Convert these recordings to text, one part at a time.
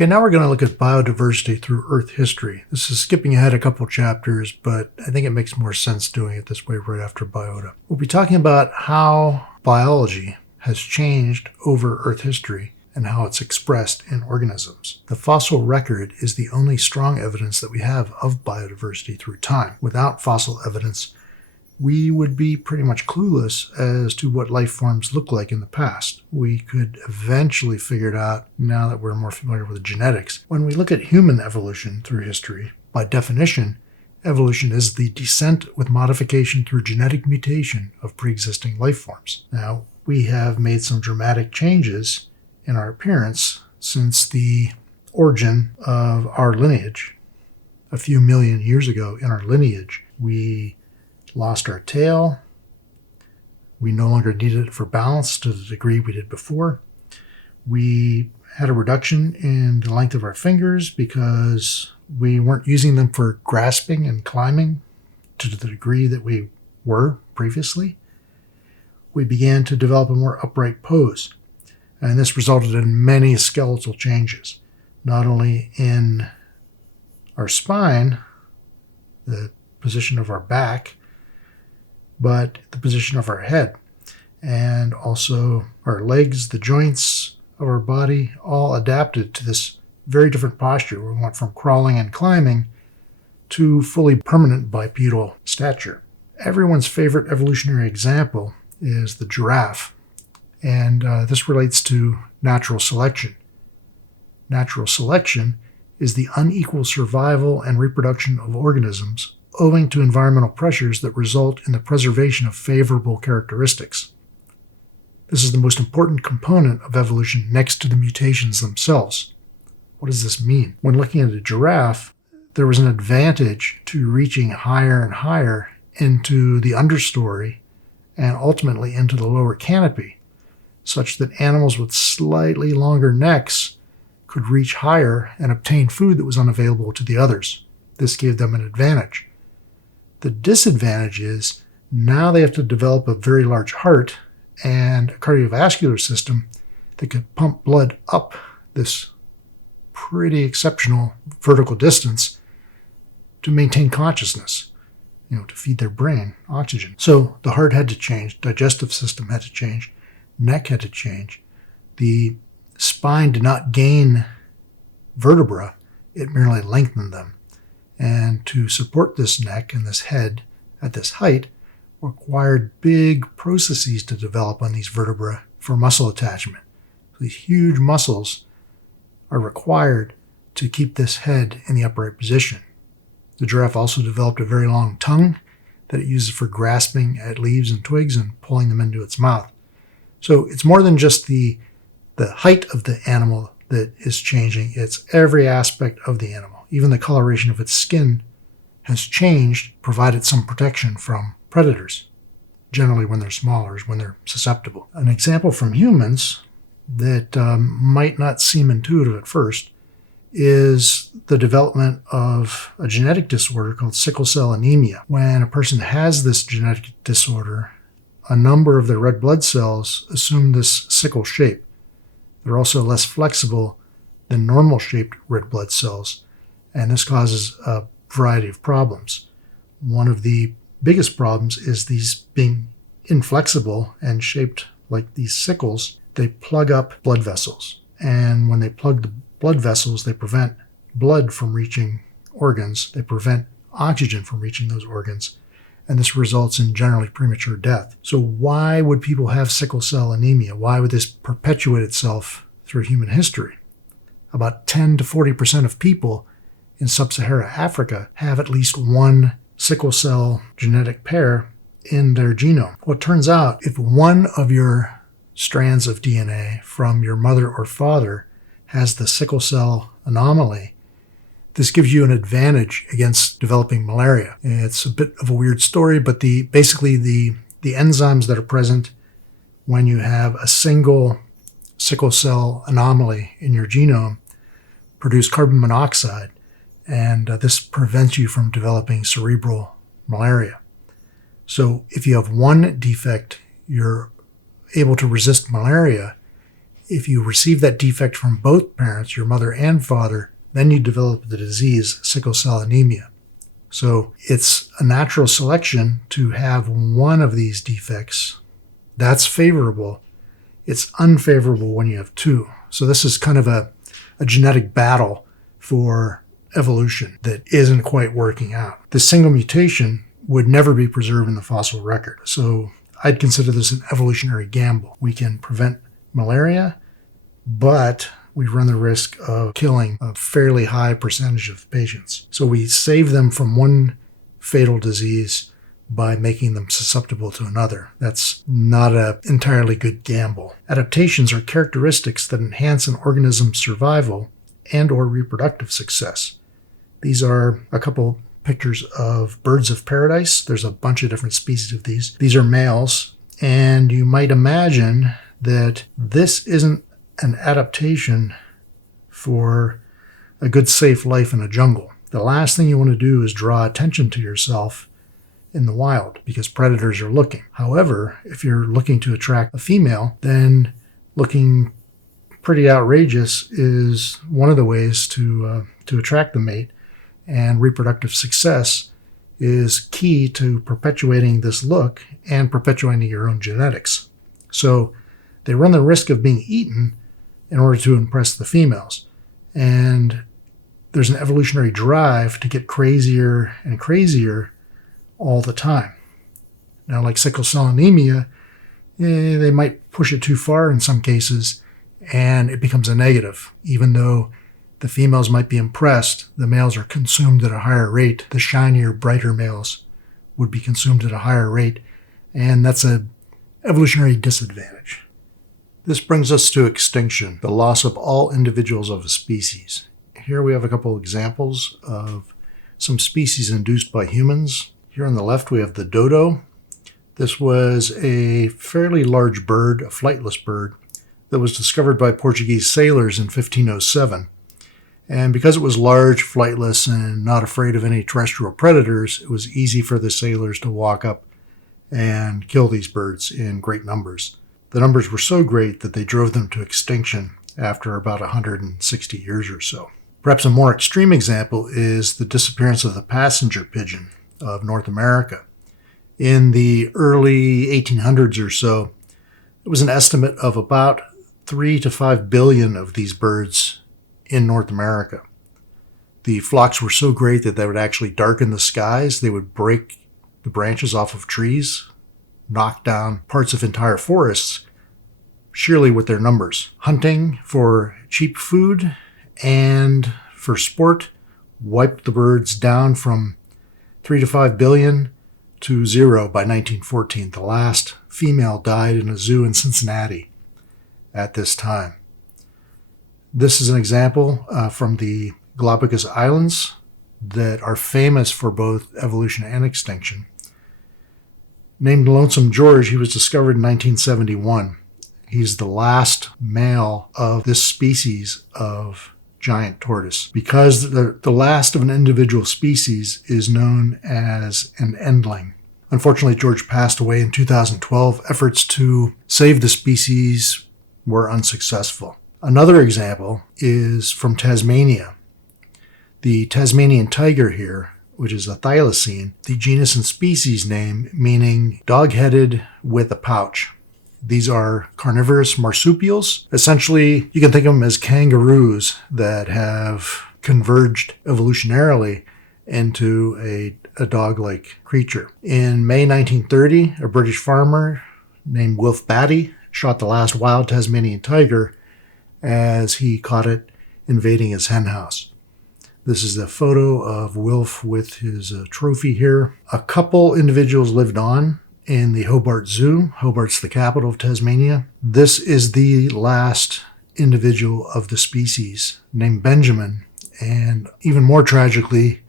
Okay, now we're going to look at biodiversity through Earth history. This is skipping ahead a couple chapters, but I think it makes more sense doing it this way right after biota. We'll be talking about how biology has changed over Earth history and how it's expressed in organisms. The fossil record is the only strong evidence that we have of biodiversity through time. Without fossil evidence, we would be pretty much clueless as to what life forms look like in the past. We could eventually figure it out now that we're more familiar with genetics. When we look at human evolution through history, by definition, evolution is the descent with modification through genetic mutation of pre-existing life forms. Now, we have made some dramatic changes in our appearance since the origin of our lineage. A few million years ago in our lineage, we lost our tail. We no longer needed it for balance to the degree we did before. We had a reduction in the length of our fingers because we weren't using them for grasping and climbing to the degree that we were previously. We began to develop a more upright pose, and this resulted in many skeletal changes, not only in our spine, the position of our back, but the position of our head, and also our legs, the joints of our body, all adapted to this very different posture. We went from crawling and climbing to fully permanent bipedal stature. Everyone's favorite evolutionary example is the giraffe, and this relates to natural selection. Natural selection is the unequal survival and reproduction of organisms owing to environmental pressures that result in the preservation of favorable characteristics. This is the most important component of evolution next to the mutations themselves. What does this mean? When looking at a giraffe, there was an advantage to reaching higher and higher into the understory and ultimately into the lower canopy, such that animals with slightly longer necks could reach higher and obtain food that was unavailable to the others. This gave them an advantage. The disadvantage is now they have to develop a very large heart and a cardiovascular system that could pump blood up this pretty exceptional vertical distance to maintain consciousness, to feed their brain oxygen. So the heart had to change, digestive system had to change, neck had to change. The spine did not gain vertebra, it merely lengthened them. And to support this neck and this head at this height required big processes to develop on these vertebrae for muscle attachment. So these huge muscles are required to keep this head in the upright position. The giraffe also developed a very long tongue that it uses for grasping at leaves and twigs and pulling them into its mouth. So it's more than just the height of the animal that is changing, it's every aspect of the animal. Even the coloration of its skin has changed, provided some protection from predators, generally when they're smaller, when they're susceptible. An example from humans that might not seem intuitive at first is the development of a genetic disorder called sickle cell anemia. When a person has this genetic disorder, a number of their red blood cells assume this sickle shape. They're also less flexible than normal-shaped red blood cells, and this causes a variety of problems. One of the biggest problems is these being inflexible and shaped like these sickles. They plug up blood vessels, and when they plug the blood vessels, they prevent blood from reaching organs. They prevent oxygen from reaching those organs, and this results in generally premature death. So why would people have sickle cell anemia? Why would this perpetuate itself through human history? About 10 to 40% of people in sub-Saharan Africa have at least one sickle cell genetic pair in their genome. Well, it turns out if one of your strands of DNA from your mother or father has the sickle cell anomaly, this gives you an advantage against developing malaria. It's a bit of a weird story, but basically the enzymes that are present when you have a single sickle cell anomaly in your genome produce carbon monoxide, and this prevents you from developing cerebral malaria. So if you have one defect, you're able to resist malaria. If you receive that defect from both parents, your mother and father, then you develop the disease sickle cell anemia. So it's a natural selection to have one of these defects. That's favorable. It's unfavorable when you have two. So this is kind of a genetic battle for evolution that isn't quite working out. This single mutation would never be preserved in the fossil record. So I'd consider this an evolutionary gamble. We can prevent malaria, but we run the risk of killing a fairly high percentage of patients. So we save them from one fatal disease by making them susceptible to another. That's not an entirely good gamble. Adaptations are characteristics that enhance an organism's survival and or reproductive success. These are a couple pictures of birds of paradise. There's a bunch of different species of these. These are males, and you might imagine that this isn't an adaptation for a good, safe life in a jungle. The last thing you want to do is draw attention to yourself in the wild because predators are looking. However, if you're looking to attract a female, then looking pretty outrageous is one of the ways to attract the mate, and reproductive success is key to perpetuating this look and perpetuating your own genetics. So they run the risk of being eaten in order to impress the females. And there's an evolutionary drive to get crazier and crazier all the time. Now, like sickle cell anemia, they might push it too far in some cases, and it becomes a negative. Even though the females might be impressed, the males are consumed at a higher rate. The shinier, brighter males would be consumed at a higher rate, and that's an evolutionary disadvantage. This brings us to extinction, the loss of all individuals of a species. Here we have a couple examples of some species induced by humans. Here on the left we have the dodo. This was a fairly large bird, a flightless bird, that was discovered by Portuguese sailors in 1507. And because it was large, flightless, and not afraid of any terrestrial predators, it was easy for the sailors to walk up and kill these birds in great numbers. The numbers were so great that they drove them to extinction after about 160 years or so. Perhaps a more extreme example is the disappearance of the passenger pigeon of North America. In the early 1800s or so, it was an estimate of about 3 to 5 billion of these birds in North America. The flocks were so great that they would actually darken the skies. They would break the branches off of trees, knock down parts of entire forests, sheerly with their numbers. Hunting for cheap food and for sport wiped the birds down from 3 to 5 billion to 0 by 1914. The last female died in a zoo in Cincinnati at this time. This is an example from the Galapagos Islands that are famous for both evolution and extinction. Named Lonesome George, he was discovered in 1971. He's the last male of this species of giant tortoise. Because the last of an individual species is known as an endling. Unfortunately, George passed away in 2012. Efforts to save the species were unsuccessful. Another example is from Tasmania. The Tasmanian tiger here, which is a thylacine, the genus and species name meaning dog-headed with a pouch. These are carnivorous marsupials. Essentially, you can think of them as kangaroos that have converged evolutionarily into a dog-like creature. In May 1930, a British farmer named Wilf Batty shot the last wild Tasmanian tiger as he caught it invading his henhouse. This is a photo of Wilf with his trophy here. A couple individuals lived on in the Hobart Zoo. Hobart's the capital of Tasmania. This is the last individual of the species, named Benjamin, and even more tragically,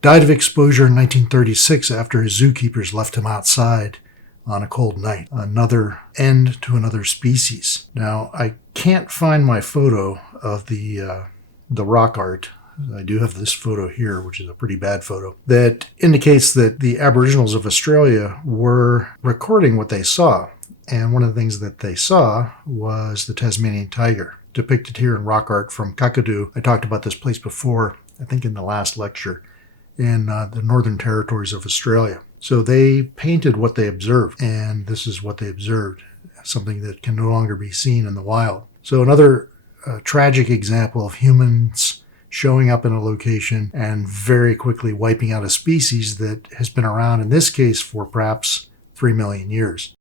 died of exposure in 1936 after his zookeepers left him outside on a cold night. Another end to another species. Now, I can't find my photo of the rock art. I do have this photo here, which is a pretty bad photo, that indicates that the Aboriginals of Australia were recording what they saw. And one of the things that they saw was the Tasmanian tiger, depicted here in rock art from Kakadu. I talked about this place before, I think in the last lecture, in the Northern Territories of Australia. So they painted what they observed, and this is what they observed, something that can no longer be seen in the wild. So another tragic example of humans showing up in a location and very quickly wiping out a species that has been around, in this case, for perhaps 3 million years.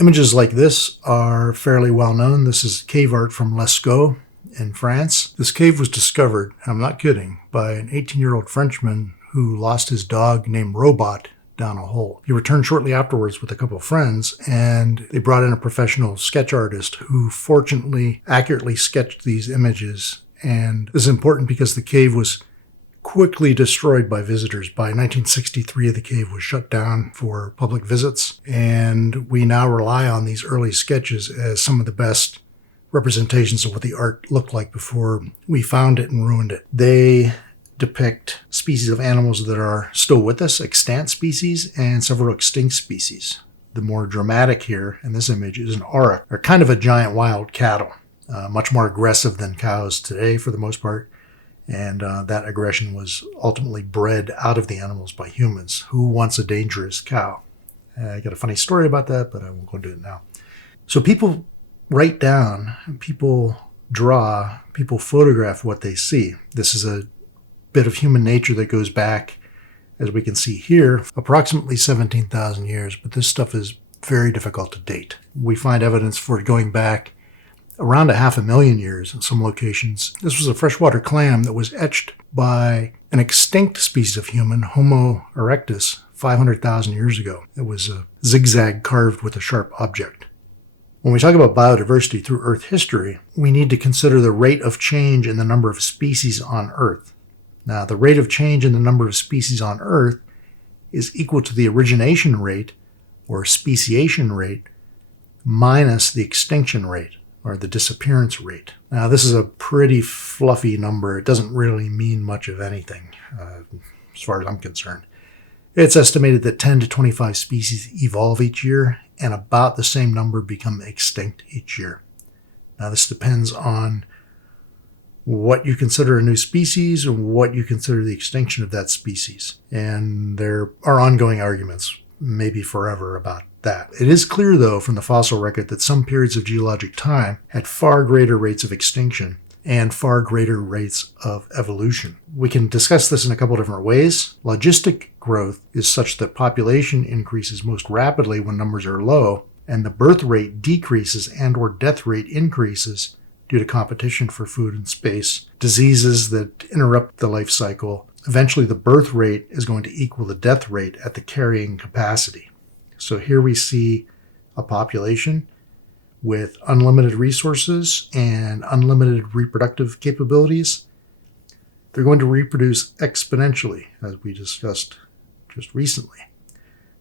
Images like this are fairly well known. This is cave art from Lascaux in France. This cave was discovered, I'm not kidding, by an 18-year-old Frenchman who lost his dog named Robot down a hole. He returned shortly afterwards with a couple of friends, and they brought in a professional sketch artist who fortunately accurately sketched these images. And this is important because the cave was quickly destroyed by visitors. By 1963, the cave was shut down for public visits, and we now rely on these early sketches as some of the best representations of what the art looked like before we found it and ruined it. They depict species of animals that are still with us, extant species, and several extinct species. The more dramatic here in this image is an auroch, or kind of a giant wild cattle, much more aggressive than cows today for the most part. And that aggression was ultimately bred out of the animals by humans. Who wants a dangerous cow? I got a funny story about that, but I won't go into it now. So people write down, people draw, people photograph what they see. This is a bit of human nature that goes back, as we can see here, approximately 17,000 years, but this stuff is very difficult to date. We find evidence for it going back around 500,000 years in some locations. This was a freshwater clam that was etched by an extinct species of human, Homo erectus, 500,000 years ago. It was a zigzag carved with a sharp object. When we talk about biodiversity through Earth history, we need to consider the rate of change in the number of species on Earth. Now, the rate of change in the number of species on Earth is equal to the origination rate, or speciation rate, minus the extinction rate, or the disappearance rate. Now, this is a pretty fluffy number. It doesn't really mean much of anything, as far as I'm concerned. It's estimated that 10 to 25 species evolve each year, and about the same number become extinct each year. Now, this depends on what you consider a new species and what you consider the extinction of that species. And there are ongoing arguments, maybe forever, about that. It is clear, though, from the fossil record that some periods of geologic time had far greater rates of extinction and far greater rates of evolution. We can discuss this in a couple different ways. Logistic growth is such that population increases most rapidly when numbers are low, and the birth rate decreases and/or death rate increases due to competition for food and space, diseases that interrupt the life cycle. Eventually, the birth rate is going to equal the death rate at the carrying capacity. So here we see a population with unlimited resources and unlimited reproductive capabilities. They're going to reproduce exponentially, as we discussed just recently.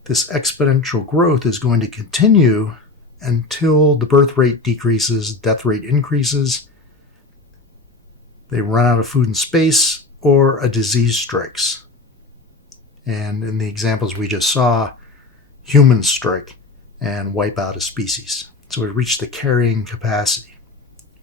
This exponential growth is going to continue until the birth rate decreases, death rate increases, they run out of food and space, or a disease strikes. And in the examples we just saw, humans strike and wipe out a species. So we reach the carrying capacity.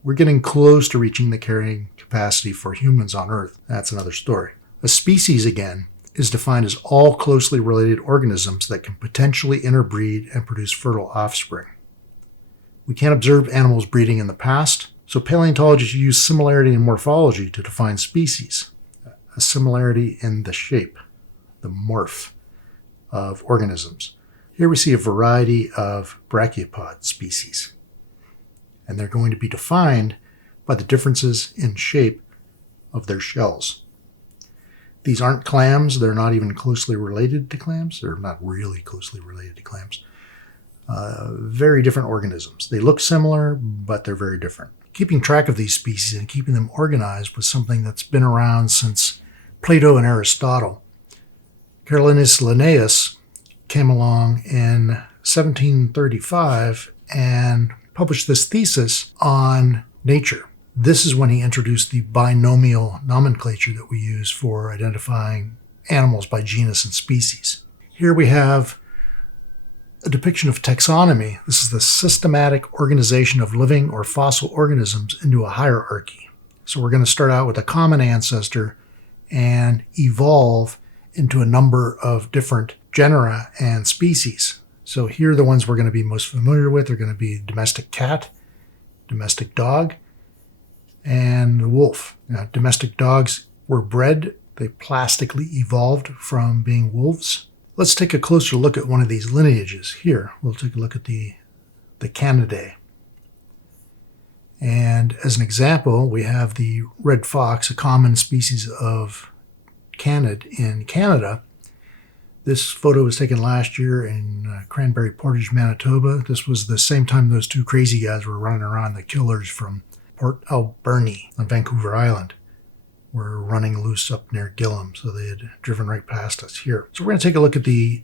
We're getting close to reaching the carrying capacity for humans on Earth. That's another story. A species, again, is defined as all closely related organisms that can potentially interbreed and produce fertile offspring. We can't observe animals breeding in the past, so paleontologists use similarity in morphology to define species, a similarity in the shape, the morph of organisms. Here we see a variety of brachiopod species, and they're going to be defined by the differences in shape of their shells. These aren't clams. They're not even closely related to clams. They're not really closely related to clams. Very different organisms. They look similar, but they're very different. Keeping track of these species and keeping them organized was something that's been around since Plato and Aristotle. Carolinus Linnaeus came along in 1735 and published this thesis on nature. This is when he introduced the binomial nomenclature that we use for identifying animals by genus and species. Here we have a depiction of taxonomy. This is the systematic organization of living or fossil organisms into a hierarchy. So we're going to start out with a common ancestor and evolve into a number of different genera and species. So here the ones we're going to be most familiar with are going to be domestic cat, domestic dog, and the wolf. Now, domestic dogs were bred. They plastically evolved from being wolves. Let's take a closer look at one of these lineages. Here, we'll take a look at the Canidae. And as an example, we have the red fox, a common species of canid in Canada. This photo was taken last year in Cranberry Portage, Manitoba. This was the same time those two crazy guys were running around, the killers from Port Alberni on Vancouver Island. Were running loose up near Gillam, so they had driven right past us here. So we're going to take a look at the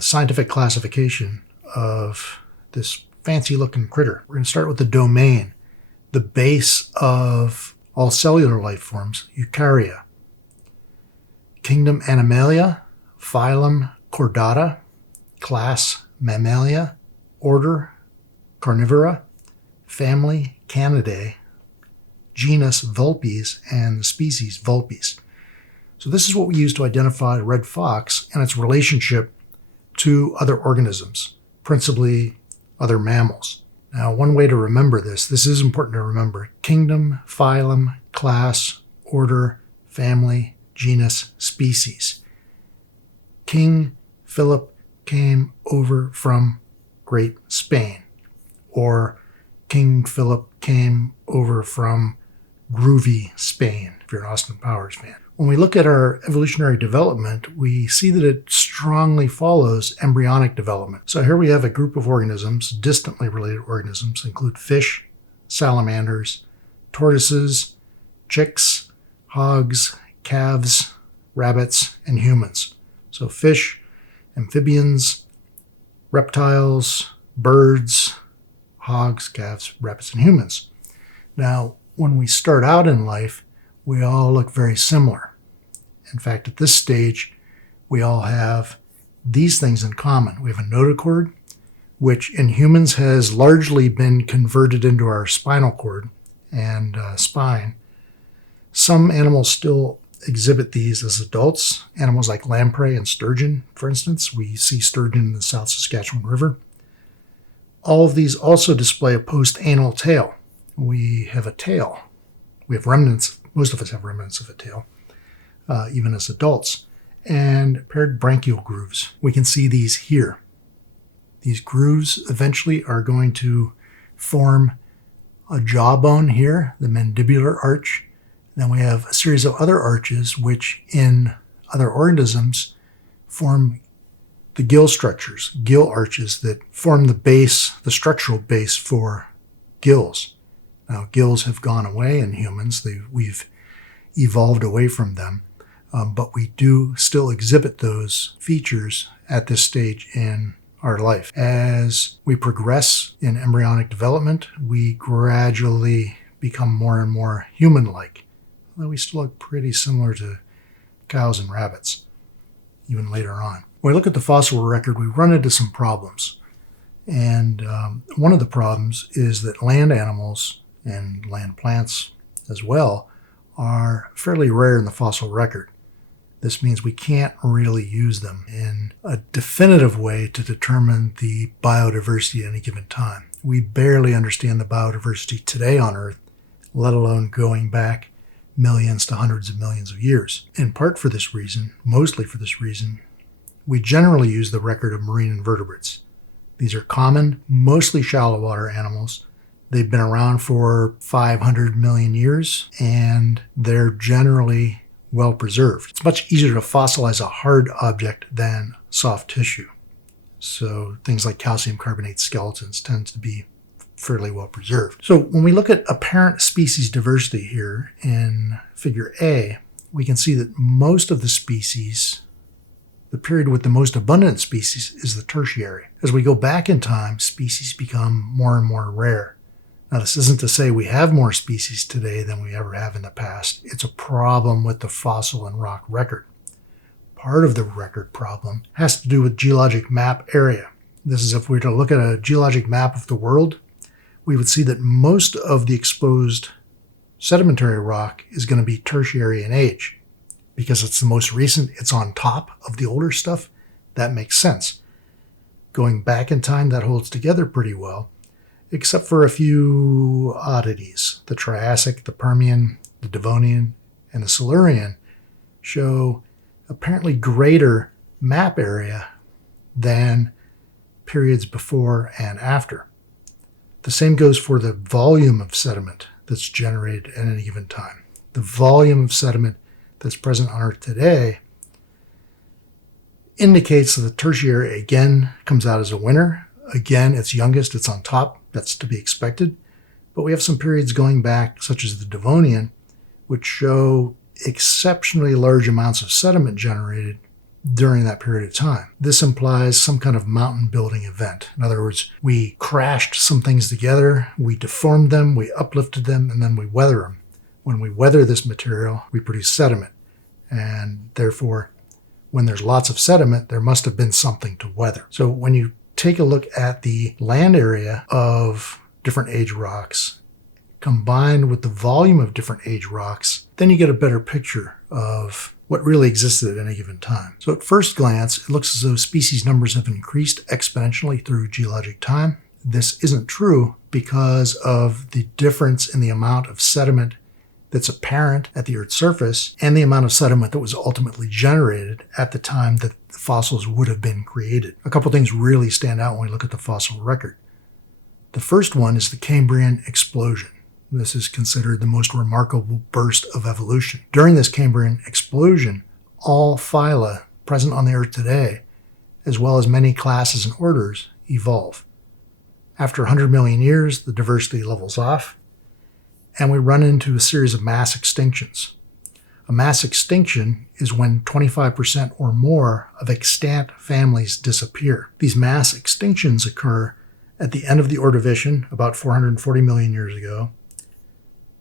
scientific classification of this fancy-looking critter. We're going to start with the domain, the base of all cellular life forms, Eukarya. Kingdom Animalia, phylum Chordata, class Mammalia, order Carnivora, family Canidae, genus Vulpes, and the species Vulpes. So this is what we use to identify the red fox and its relationship to other organisms, principally other mammals. Now, one way to remember this is important to remember: kingdom, phylum, class, order, family, genus, species. King Philip came over from Great Spain, or King Philip came over from groovy Spain, if you're an Austin Powers fan. When we look at our evolutionary development, we see that it strongly follows embryonic development. So here we have a group of organisms, distantly related organisms, include fish, salamanders, tortoises, chicks, hogs, calves, rabbits, and humans. So fish, amphibians, reptiles, birds, hogs, calves, rabbits, and humans. Now, when we start out in life, we all look very similar. In fact, at this stage, we all have these things in common. We have a notochord, which in humans has largely been converted into our spinal cord and spine. Some animals still exhibit these as adults. Animals like lamprey and sturgeon, for instance. We see sturgeon in the South Saskatchewan River. All of these also display a post-anal tail. We have a tail. We have remnants. Most of us have remnants of a tail, even as adults. And paired branchial grooves. We can see these here. These grooves eventually are going to form a jawbone here, the mandibular arch. Then we have a series of other arches, which in other organisms form the gill structures, gill arches that form the base, the structural base for gills. Now, gills have gone away in humans. We've evolved away from them, but we do still exhibit those features at this stage in our life. As we progress in embryonic development, we gradually become more and more human-like, although we still look pretty similar to cows and rabbits, even later on. When we look at the fossil record, we run into some problems. And one of the problems is that land animals and land plants as well are fairly rare in the fossil record. This means we can't really use them in a definitive way to determine the biodiversity at any given time. We barely understand the biodiversity today on Earth, let alone going back millions to hundreds of millions of years. In part for this reason, mostly for this reason, we generally use the record of marine invertebrates. These are common, mostly shallow water animals. They've been around for 500 million years, and they're generally well preserved. It's much easier to fossilize a hard object than soft tissue. So things like calcium carbonate skeletons tend to be fairly well preserved. So when we look at apparent species diversity here in figure A, we can see that most of the species, the period with the most abundant species, is the tertiary. As we go back in time, species become more and more rare. Now, this isn't to say we have more species today than we ever have in the past. It's a problem with the fossil and rock record. Part of the record problem has to do with geologic map area. This is if we were to look at a geologic map of the world, we would see that most of the exposed sedimentary rock is going to be tertiary in age. Because it's the most recent, it's on top of the older stuff. That makes sense. Going back in time, that holds together pretty well, except for a few oddities. The Triassic, the Permian, the Devonian, and the Silurian show apparently greater map area than periods before and after. The same goes for the volume of sediment that's generated at any given time. The volume of sediment that's present on Earth today indicates that the tertiary again comes out as a winner. Again, it's youngest, it's on top. That's to be expected. But we have some periods going back, such as the Devonian, which show exceptionally large amounts of sediment generated during that period of time. This implies some kind of mountain building event. In other words, we crashed some things together, we deformed them, we uplifted them, and then we weather them. When we weather this material, we produce sediment. And therefore, when there's lots of sediment, there must have been something to weather. So when you take a look at the land area of different age rocks, combined with the volume of different age rocks, then you get a better picture of what really existed at any given time. So at first glance, it looks as though species numbers have increased exponentially through geologic time. This isn't true because of the difference in the amount of sediment that's apparent at the Earth's surface and the amount of sediment that was ultimately generated at the time that the fossils would have been created. A couple things really stand out when we look at the fossil record. The first one is the Cambrian Explosion. This is considered the most remarkable burst of evolution. During this Cambrian Explosion, all phyla present on the Earth today, as well as many classes and orders, evolve. After 100 million years, the diversity levels off, and we run into a series of mass extinctions. A mass extinction is when 25% or more of extant families disappear. These mass extinctions occur at the end of the Ordovician, about 440 million years ago,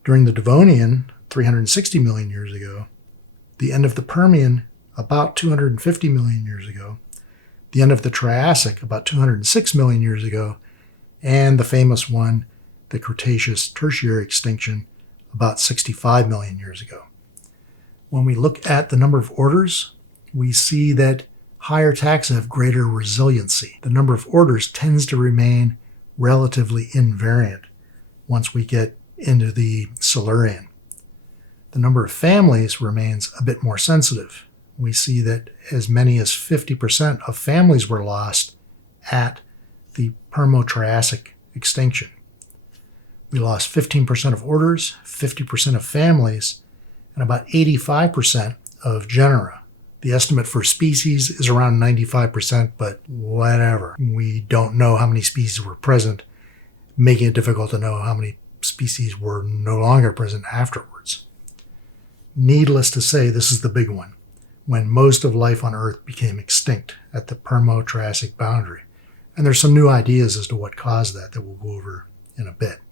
during the Devonian, 360 million years ago, the end of the Permian, about 250 million years ago, the end of the Triassic, about 206 million years ago, and the famous one, the Cretaceous Tertiary extinction, about 65 million years ago. When we look at the number of orders, we see that higher taxa have greater resiliency. The number of orders tends to remain relatively invariant once we get into the Silurian. The number of families remains a bit more sensitive. We see that as many as 50% of families were lost at the Permo-Triassic extinction. We lost 15% of orders, 50% of families, and about 85% of genera. The estimate for species is around 95%, but whatever. We don't know how many species were present, making it difficult to know how many species were no longer present afterwards. Needless to say, this is the big one, when most of life on Earth became extinct at the Permo-Triassic boundary. And there's some new ideas as to what caused that we'll go over in a bit.